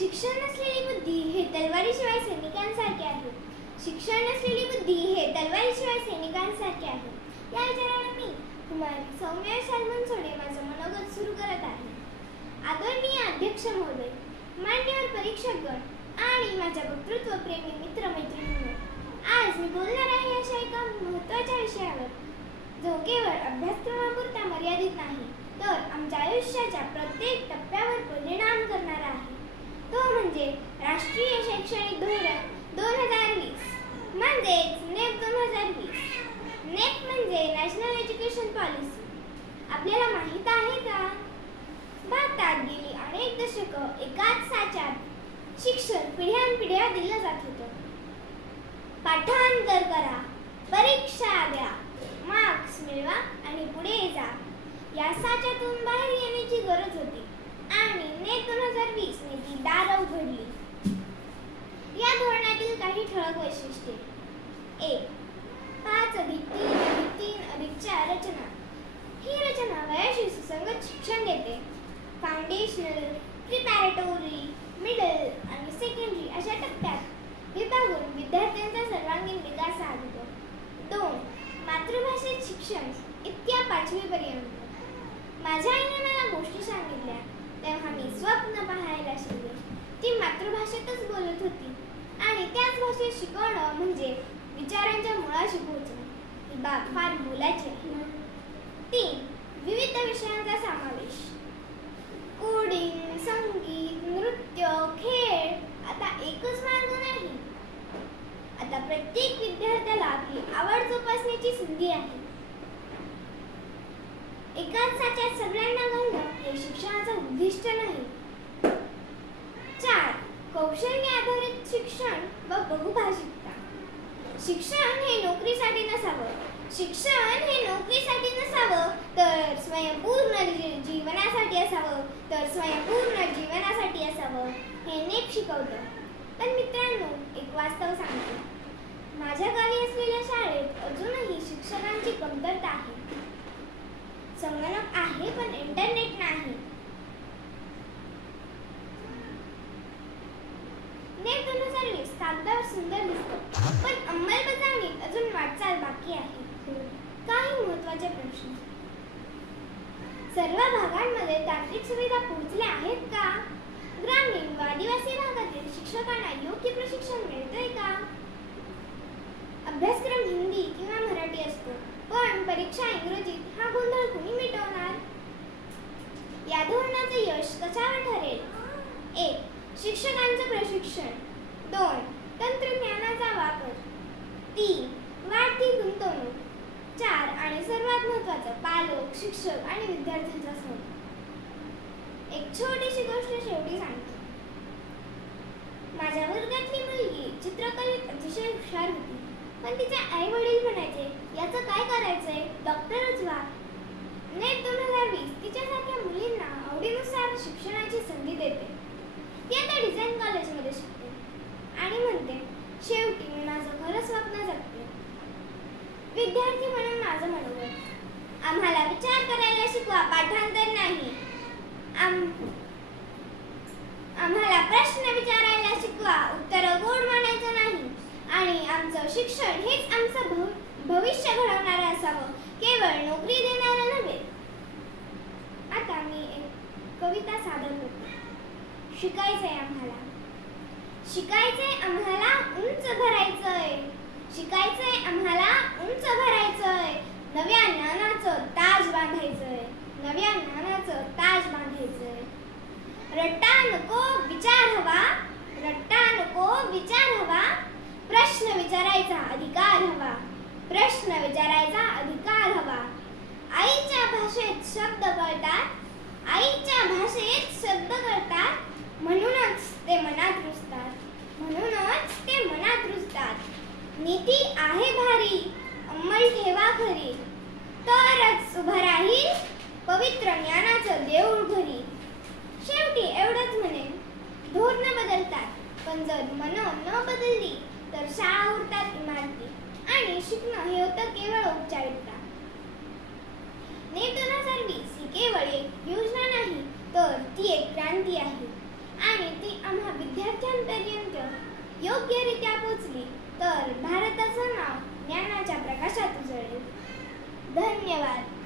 शिक्षण नसलेली बुद्धी हे तलवारीशिवाय सैनिकांसारखे आहे. शिक्षण नसलेली बुद्धी हे तलवारीशिवाय सैनिकांसारखे आहे. या विचाराने मी कुमारी सौम्या शालमनसोडे माझं मनोगत सुरू करत आहे. आदरणीय अध्यक्ष महोदय, मान्यवर परीक्षकगण आणि माझ्या वक्तृत्वप्रेमी मित्रमैत्रिणींनो, आज मी बोलणार आहे अशा एका महत्त्वाच्या विषयावर, जो केवळ अभ्यासक्रमापुरता मर्यादित नाही, तर आमच्या आयुष्याच्या प्रत्येक टप्प्यावर परिणाम करणारा आहे. तो म्हणजे राष्ट्रीय शैक्षणिक धोरण 2020 म्हणजेच नेप 2020. नेप म्हणजे नॅशनल एज्युकेशन पॉलिसी. आपल्याला माहित आहे का, भारतात गेली अनेक दशकं एकाच साच्यात शिक्षण पिढ्यानपिढ्या दिलं जात होतं. पाठांतर करा, परीक्षा द्या, मार्क्स मिळवा आणि पुढे जा, या साच्यातून बाहेर येण्याची गरज होती आणि नेप 2020 ने ती दारं उघडली. या धोरणातील काही ठळक वैशिष्ट्ये: 1. 5+3+3+4 रचना. ही रचना वयाशी सुसंगत शिक्षण देते. फाउंडेशनल, प्रिपॅरेटोरी, मिडल आणि सेकंडरी अशा टप्प्यात विभागून विद्यार्थ्यांचा सर्वांगीण विकास साधतो. 2. मातृभाषेत शिक्षण इयत्ता 5वी पर्यंत. माझ्या आईने मला गोष्टी सांगितल्या तेव्हा मी स्वप्न पाहायला शिकले. ती मातृभाषेतच बोलत होती आणि त्याच भाषेत शिकवणं म्हणजे विचारांच्या मुळाशी पोहोचणं. ही बाब फार बोलायची आहे. 3. विविध विषयांचा समावेश. कोडिंग, संगीत, नृत्य, खेळ. आता एकच मार्ग नाही. आता प्रत्येक विद्यार्थ्याला आपली आवड जोपासण्याची संधी आहे. एकाच साच्यात सगळ्यांना घालणं हे शिक्षणाचं उद्दिष्ट नाही. 4. कौशल्य आधारित शिक्षण व बहुभाषिकता. शिक्षण हे नोकरीसाठी नसावं, तर स्वयंपूर्ण जीवनासाठी असावं, हे नेप शिकवतं. पण मित्रांनो, एक वास्तव सांगते. माझ्या गावी असलेल्या शाळेत अजूनही शिक्षकांची कमतरता आहे. संगणक आहे पण इंटरनेट नाही. नेप 2020 कागदावर सुंदर दिसतो, पण अंमलबजावणीत अजून वाटचाल बाकी आहे. काही महत्त्वाचे प्रश्न: सर्व भागांमध्ये तांत्रिक सुविधा पोहोचल्या आहेत का? ग्रामीण व आदिवासी भागातील शिक्षकांना योग्य प्रशिक्षण मिळतंय का? अभ्यासक्रम हिंदी किंवा मराठी असतो, पण परीक्षा इंग्रजीत. हा गोंधळ कोणी मिटवणार? या धोरणाचं यश कशावर ठरेल? 1. शिक्षकांचं प्रशिक्षण. 2. तंत्रज्ञानाचा वापर. 3. वाढती गुंतवणूक. 4. आणि सर्वात महत्त्वाचं, पालक, शिक्षक आणि विद्यार्थ्यांचा सहभाग. एक छोटीशी गोष्ट शेवटी सांगतो. माझ्या वर्गातली मुलगी चित्रकलेत अतिशय हुशार होती, पण तिचे आई वडील म्हणायचे, याचं काय करायचंय, डॉक्टरच व्हा. नेप 2020 तिच्यासारख्या मुलींना आवडीनुसार शिक्षणाची संधी देते. ती आता डिझाईन कॉलेजमध्ये शिकते आणि म्हणते, शेवटी मी माझं खरं स्वप्न जगते. विद्यार्थी म्हणून माझं मनोगत: आम्हाला विचार करायला शिकवा, पाठांतर नाही. आम्हाला प्रश्न विचारायला शिकवा, उत्तरं गोड म्हणायचं नाही. आणि आमचं शिक्षण हेच आमचं भविष्य घडवणारं असावं, केवळ नोकरी देणारं नव्हे. आता मी एक कविता सादर करते. शिकायचंय आम्हाला उंच भरायचंय. शिकायचंय आम्हाला उंच भरायचंय. नव्या ज्ञानाचं ताज बांधायचंय. रट्टा नको विचार हवा. प्रश्न विचारायचा अधिकार हवा. आईच्या भाषेत शब्द कळतात, म्हणूनच ते मनात रुजतात. नीती आहे भारी, अंमल ठेवा खरी, तरच उभं राहील पवित्र ज्ञानाचं देऊळ घरी. शेवटी एवढंच म्हणेन, धोरणं बदलतात, पण जर मनं न बदलली तर शाळा उरतात इमारती आणि शिकणं हे होतं केवळ औपचारिकता. नेप 2020 ही केवळ एक योजना नाही, तर ती एक क्रांती आहे आणि ती आम्हा विद्यार्थ्यांपर्यंत योग्यरित्या पोचली तर भारताचं नाव ज्ञानाच्या प्रकाशात उजळेल. धन्यवाद.